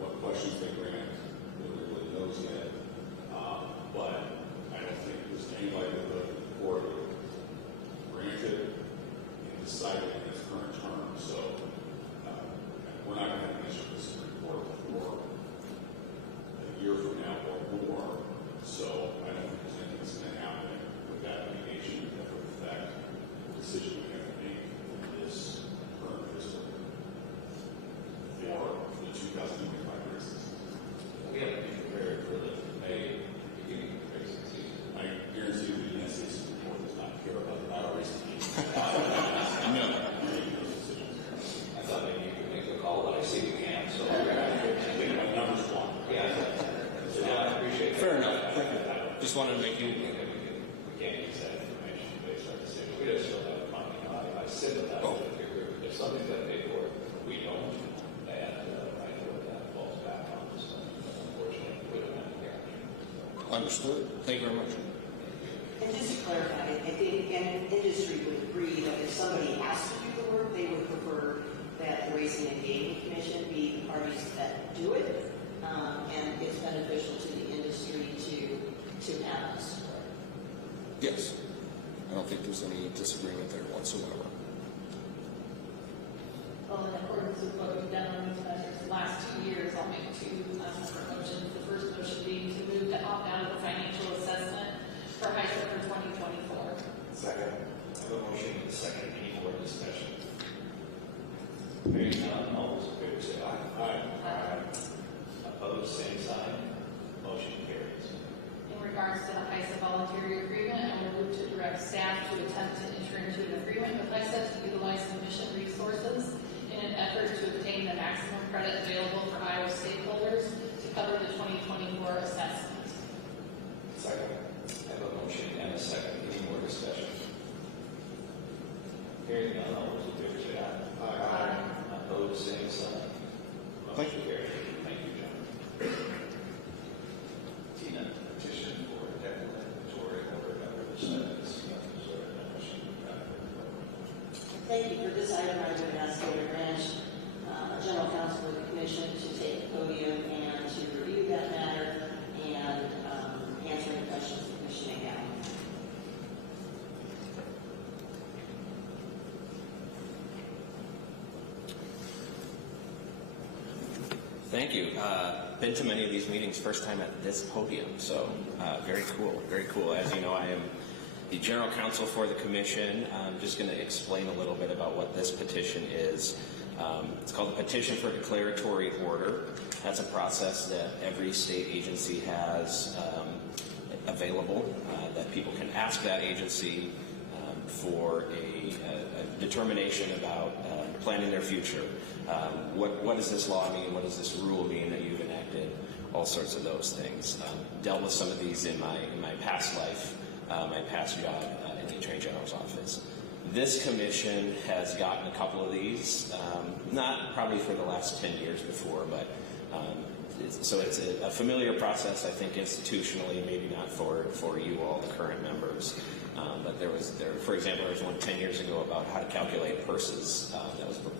what questions they grant, nobody really knows yet. But I don't think there's any likelihood that the court would grant it and decide it in its current term. So we're not going to have an issue with the Supreme Court for a year from now or more. So I don't think there's anything that's going to happen with that litigation that would affect the decision we have to make in this current fiscal year for the 2025 races. We have to be prepared for the May beginning of the racing season. I guarantee you the United States Supreme Court does not care about the Iowa racing team. No. I thought maybe you could make the call, but I see you can't. So I think my number's one. Yeah. So I appreciate that. fair enough. Just wanted to make you. We can't use that information based on the decision. We just still have money. I sympathize with you. If something's got to pay for it, we don't. And I know that falls back on us. Unfortunately, we don't have the guarantee. Understood. Thank you very much. And just to clarify, I think any industry would agree that if somebody has to do the work, they would prefer that the Racing and Gaming Commission be the parties that do it, and it's beneficial to the industry to have us. Yes. I don't think there's any disagreement there whatsoever. Well, in accordance with what we've done on these measures the last 2 years, I'll make two separate motions. The first motion being to move to opt out of the financial assessment for HISA for 2024. Second. I have a motion and a second. Any more discussion? Hearing none, all those in favor say aye. Aye. Opposed, same sign. Motion carries. In regards to the HISA voluntary agreement, I will move to direct staff to attempt to enter into an agreement with HISA to utilize commission resources in an effort to obtain the maximum credit available for Iowa stakeholders to cover the 2024 assessment. Second. I have a motion and a second. Any more discussion? Hearing none, all those in favor say aye. Aye. Opposed, same sign. Motion carries. Thank you, John. Tina, petition for declaratory order under the Senate's Missouri Membership. Thank you. For this item, I would ask David Branch, General Counsel of the Commission, to take the podium and to review that matter and answer any questions the Commission may have. Thank you. Been to many of these meetings, first time at this podium, so very cool, very cool. As you know, I am the General Counsel for the Commission. I'm just going to explain a little bit about what this petition is. It's called the Petition for Declaratory Order. That's a process that every state agency has available that people can ask that agency for a determination about planning their future. What does this law mean? What does this rule mean that you've enacted? All sorts of those things. Dealt with some of these in my past life my past job in the Attorney General's office. This commission has gotten a couple of these, not probably for the last 10 years before, but so it's a familiar process, I think, institutionally, maybe not for you all, the current members. But for example, there was one 10 years ago about how to calculate purses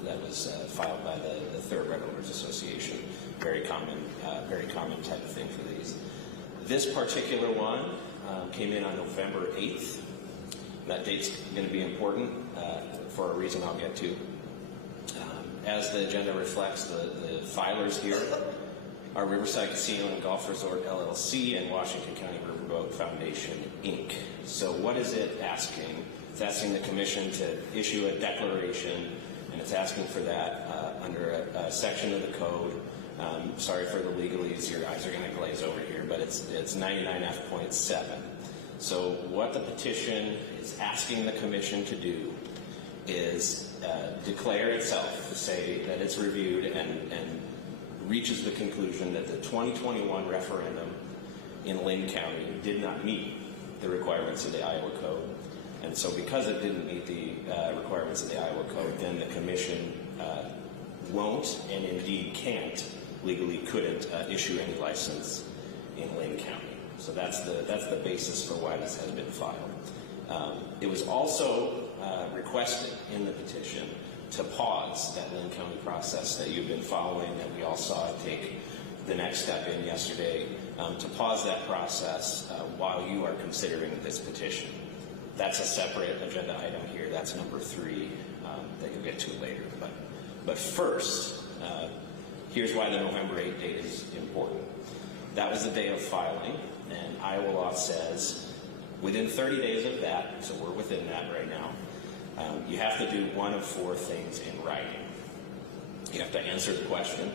that was filed by the Third Red Owners Association. Very common type of thing for these. This particular one came in on November 8th. That date's going to be important for a reason I'll get to. As the agenda reflects, the filers here are Riverside Casino and Golf Resort LLC and Washington County Riverboat Foundation, Inc. So what is it asking? It's asking the commission to issue a declaration, and it's asking for that under a section of the code. Sorry for the legalese, your eyes are going to glaze over here, but it's 99F.7. So what the petition is asking the commission to do is declare itself, to say that it's reviewed and reaches the conclusion that the 2021 referendum in Linn County did not meet the requirements of the Iowa Code. And so because it didn't meet the requirements of the Iowa Code, then the commission won't, and indeed couldn't issue any license in Linn County. So that's the basis for why this has been filed. It was also requested in the petition to pause that Linn County process that you've been following, that we all saw it take the next step in yesterday, to pause that process while you are considering this petition. That's a separate agenda item here. That's number 3 that you'll get to later. But first, here's why the November 8th date is important. That was the day of filing, and Iowa law says within 30 days of that, so we're within that right now, you have to do one of 4 things in writing. You have to answer the question,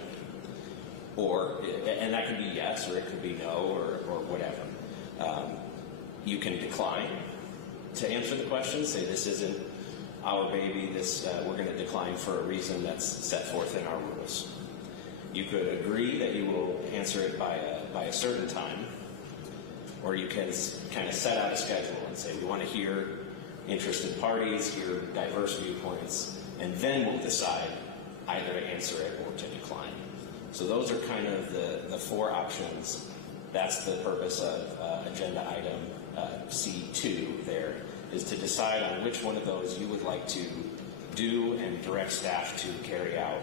and that could be yes, or it could be no, or whatever. You can decline to answer the question, say this isn't our baby, we're going to decline for a reason that's set forth in our rules. You could agree that you will answer it by a certain time, or you can kind of set out a schedule and say we want to hear interested parties, hear diverse viewpoints, and then we'll decide either to answer it or to decline. So those are kind of the 4 options. That's the purpose of agenda item C2 there, is to decide on which one of those you would like to do and direct staff to carry out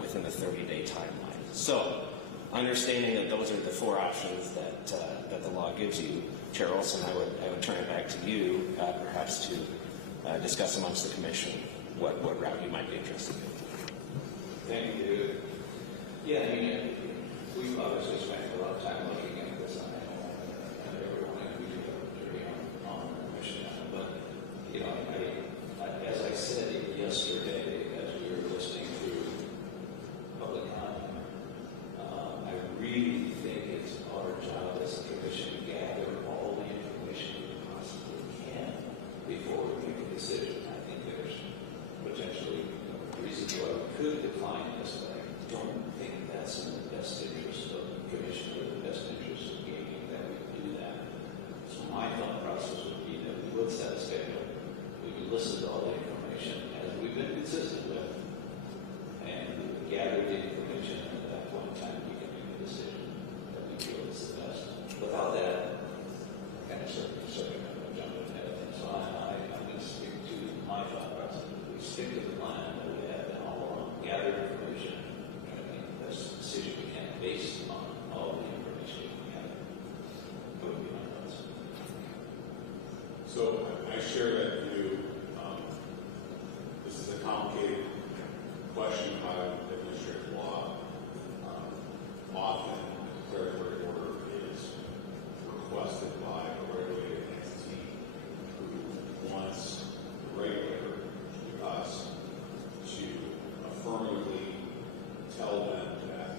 within the 30-day timeline. So, understanding that those are the 4 options that the law gives you, Chair Olson, I would turn it back to you, perhaps to discuss amongst the commission what route you might be interested in. Thank you. Yeah, I mean, we've obviously spent a lot of time looking at this. I know everyone we do have a jury on the commission, but you know, as I said yesterday, as we were listening through public comment, I really think it's our job as a commission to gather all the information we possibly can before we make a decision. I think there's potentially reasons why we could decline this, but I don't think that's in the best interest of the commission or the best interest of gaming that we do that. So my thought process would be that we would set a schedule, we would listen to all the information as we've been consistent with, and we would gather the information, and at that point in time we can make a decision that we feel is the best. Without that, kind of jumping ahead of things. So I'm going to stick to my thought process. We stick to the plan that we have and all along, gather information, try to make the best decision we can based on all the information we have. That would be my thoughts. So I share that view. This is a complicated question about administrative law. Often, a declaratory order is requested by a regulated entity who wants the regulator, us, to affirmatively tell them that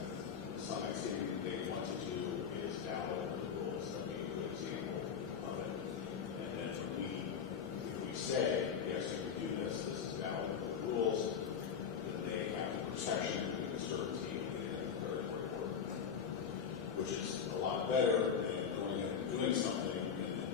some activity they want to do is valid under the rules. That would be a good example of it. And then if we say, yes, you can do this, this is valid under the rules, then they have the protection and the certainty within a declaratory order, which is a lot better than going in and doing something and then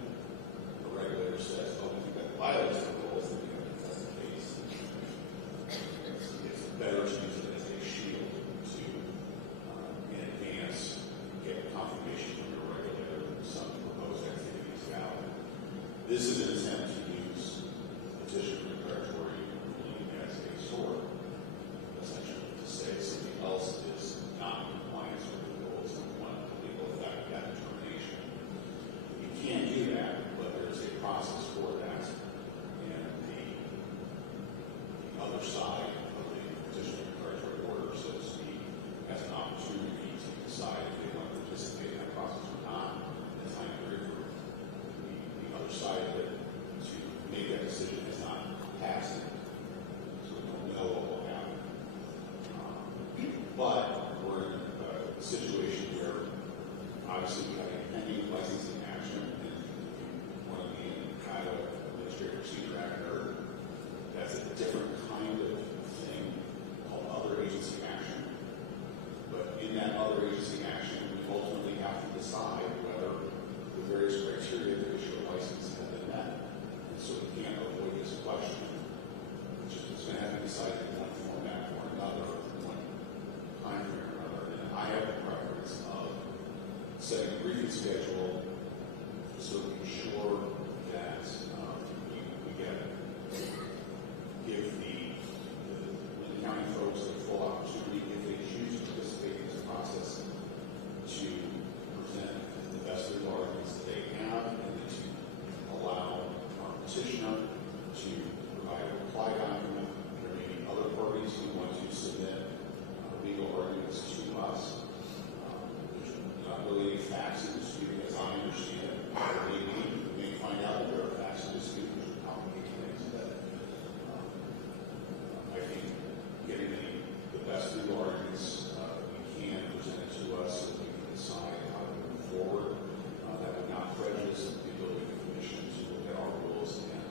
other side of the petition declaratory order, so to speak, has an opportunity to decide if they want to participate in that process or not, in the time period for the other side of it to make that decision has not passed it. So we don't know what will happen. But we're in a situation where obviously we have a pending licensing action, and one of the kind of administrative procedure act, that's a different kind of thing called other agency action. But in that other agency action, we ultimately have to decide whether the various criteria to issue a license have been met. And so we can't avoid this question, which is going to have to be decided in one format or another, one time frame or another. And I have a preference of setting a briefing schedule so we ensure that we give the Linn County folks the full opportunity, if they choose to participate in this process, to present the best legal arguments that they have, and then to allow our petitioner to provide a reply document. There may be other parties who want to submit legal arguments to us. There's not really any facts in dispute, as I understand it. We may find out that there are facts in dispute, which would complicate things. But I think getting the best legal arguments we can presented to us so we can decide how to move forward. That would not prejudice the ability of the Commission to look at our rules and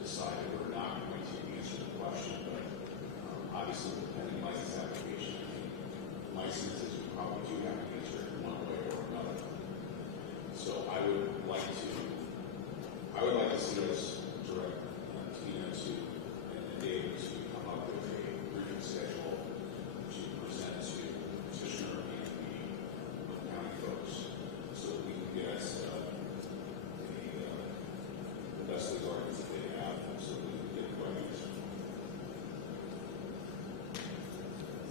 decide that we're not going to answer the question. But obviously, with the pending license application, I think licenses we probably do have to answer in one way or another. So I would like to see us direct Tina and David to come up with a briefing schedule to present to the petitioner and the Linn County folks, so that we can get us the best legal arguments that they have, so that we can get questions.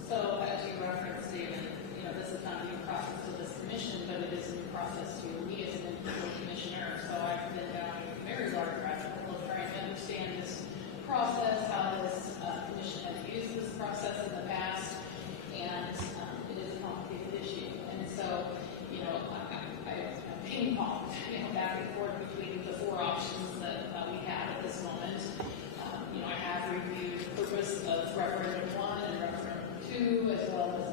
So as you referenced, David, this is not a new process to this commission, but it is a new process to me as an individual commissioner. So I've been down a very large rabbit hole of trying to understand this process, how this commission has used this process in the past, and it is a complicated issue. And so, I ping-ponged, back and forth between the four options that we have at this moment. I have reviewed the purpose of referendum 1 and referendum 2, as well as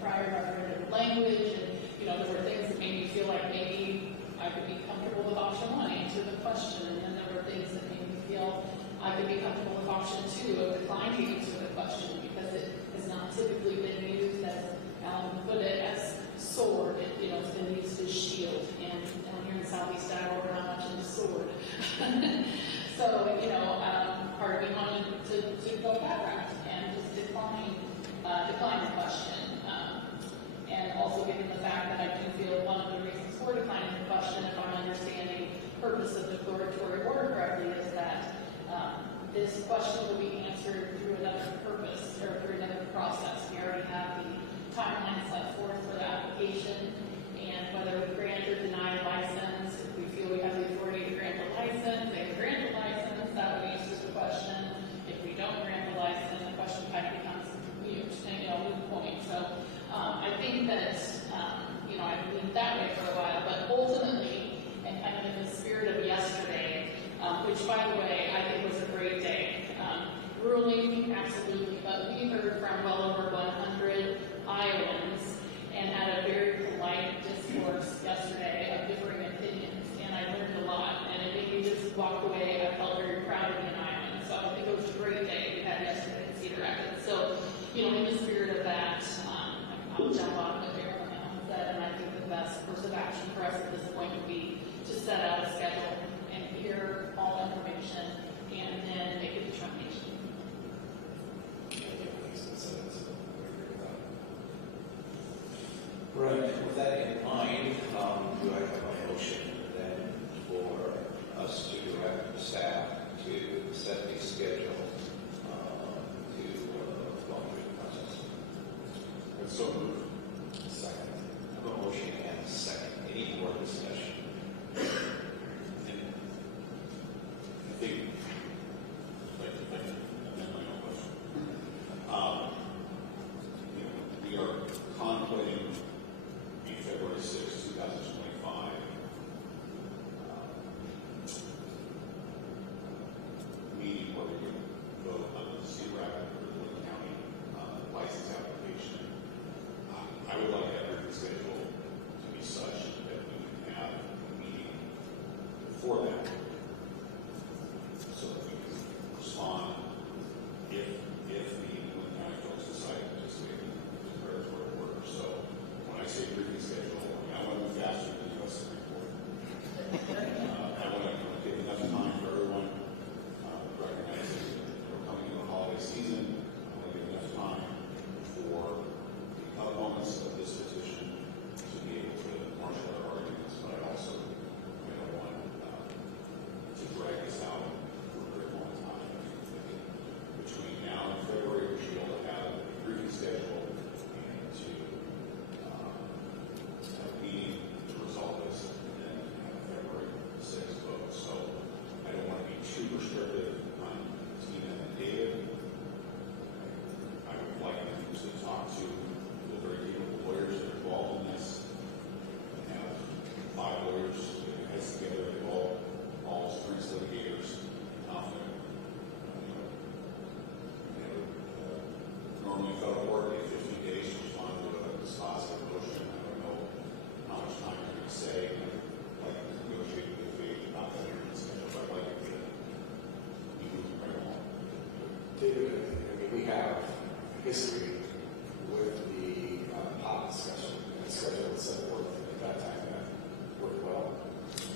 prior referendum language, and there were things that made me feel like maybe I could be comfortable with option 1, answer the question, and then there were things that made me feel I could be comfortable with option 2, of declining to answer the question, because it has not typically been used as, Alan put it, as sword. It's been used as shield, and down here in Southeast Iowa, we're not much into sword. So, part of me wanted to go that route and just decline the question. And also given the fact that I do feel one of the reasons for declining the question, if I'm understanding the purpose of the declaratory order correctly, is that this question will be answered through another purpose or through another process. We already have the timeline set forth for the application, and whether we grant or deny a license, if we feel we have the authority to grant the license, they can grant the license, that would answer the question. If we don't grant the license, the question kind of becomes mute, moot point. So I think that, I've been that way for a while, but ultimately, and kind of in the spirit of yesterday, which, by the way, I think was a great day. Ruling, absolutely, but we heard from well over 100 Iowans and had a very polite discourse yesterday of differing opinions, and I learned a lot, and it made me just walk away. I felt very proud of being an Iowan, so I think it was a great day we had yesterday in Cedar Rapids. So, in the spirit of that, I'll jump on what Darryl said, and I think the best course of action for us at this point would be to set out a schedule and hear all information and then make a determination. Right. With that in mind, do I have a motion then for us to direct the staff to set a schedule to go through the process? And so moved. Second. I have a motion and a second. Any more discussion? I think, I can amend my own question. normally in federal court, they 15 days to respond to a dispositive motion. I don't know how much time you're going to say, like, negotiate with the not that you're schedule, but like, you move right along. David, I mean, we have history with the POP discussion and the schedule that's set forth at that time that worked well.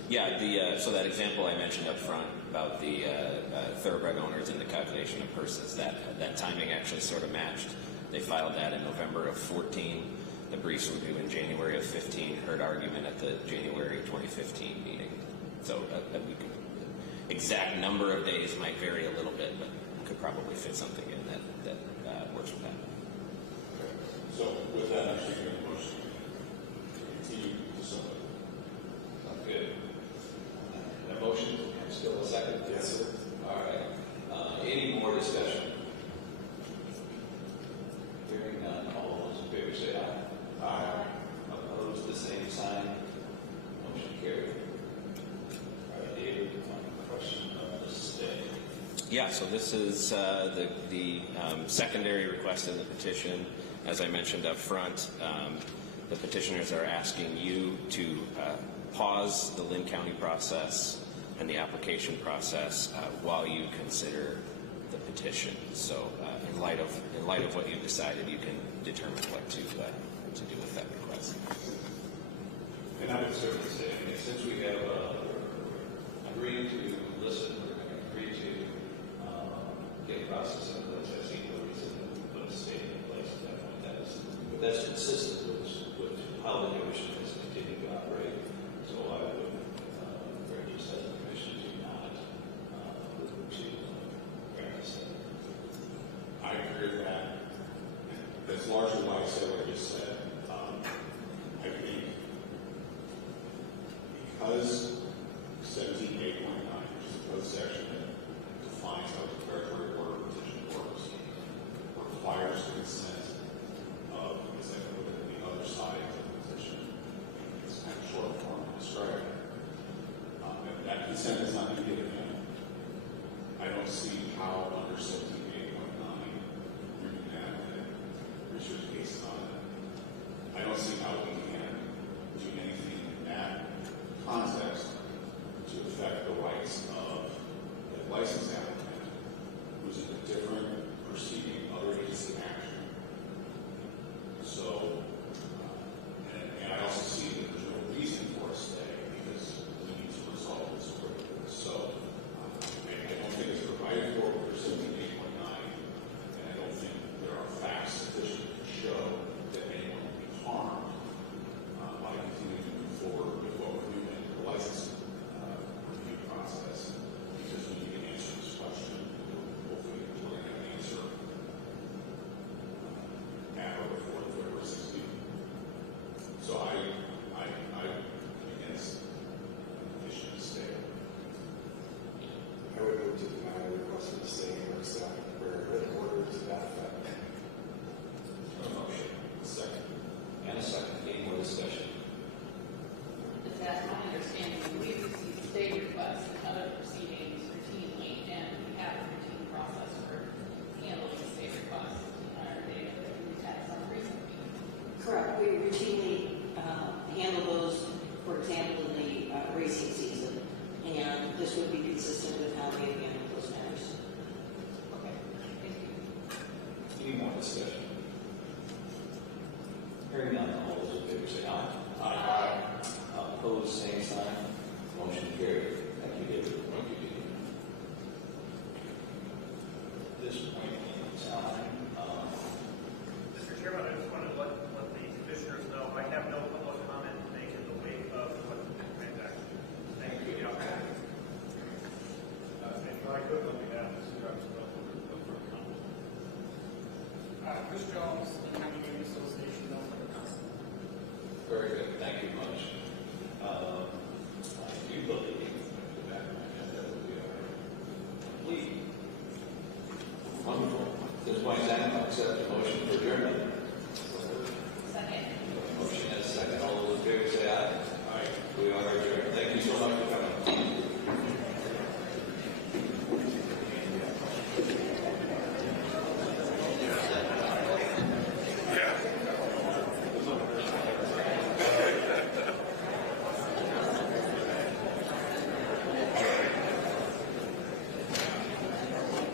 Yeah, so that example I mentioned up front about the thoroughbred owners and the calculation of purses, that timing actually sort of matched. They filed that in November of 14. The briefs were due in January of 15. Heard argument at the January 2015 meeting. So exact number of days might vary a little bit, but could probably fit something in that works with that. Okay. So with that, I'm taking a motion to continue to submit. Sounds good. A motion, still a second? Yes, sir. All right. Any more discussion? Hearing none, all those in favor say aye. Aye. Opposed, the same sign. Motion carried. All right, David, question of the state. Yeah, so this is the secondary request in the petition. As I mentioned up front, the petitioners are asking you to pause the Linn County process and the application process while you consider the petition. So, in light of what you've decided, you can determine what to do with that request. And I would certainly say, I mean, since we have agreed to listen, we're going to agree to get a process in place. I see no reason to put a state in place at that point. But that's consistent with how the commission has continued to operate. So I would urge us as a commission to not practice that. I agree with that. That's largely why I said what I just said. I think because 17.8.9, which is the code section that defines how the declaratory order petition works, requires the consent of, as I put it, the other side of the petition. It's kind of short form to describe it. That consent is not going to give him. I don't see how under 17.8.9 we can have a research case on it. I don't see how we can do anything in that context to affect the rights of the license applicant who's in a different proceeding, other agency action. So, and I also see that there's no reason for a stay because we need to resolve this quickly. So, I don't think it's provided for under 17.8.9, and I don't think there are facts sufficient to show that anyone will be harmed by continuing to move forward with what we're doing in the license review process, because we need to answer this question. Hopefully, we're going to have an answer at or before the February 16th. So I'm against the issue of stay. I would move to deny the request of the state or staff for a written order to that effect. A motion. Second. And a second. Any more discussion? If that's my understanding, we receive state requests and other proceedings routinely, and we have a routine process for handling state requests in our data that we've had some recently. Correct. We routinely handle those, for example, in the racing season, and this would be consistent with how we have handled those matters. Okay, thank you. Any more discussion? Hearing none, all those in favor say aye. Aye. Opposed, same sign. Motion carried. Thank you, David. Thank you, David. At this point in time, Mr. Chairman, I just wanted to let the commissioners know I have no public comment to make in the wake of what's been transacted. Thank you for the opportunity. If I could, let me have Mr. Chris Jones, Linn County Gaming Association, no further comment. very good. Thank you much.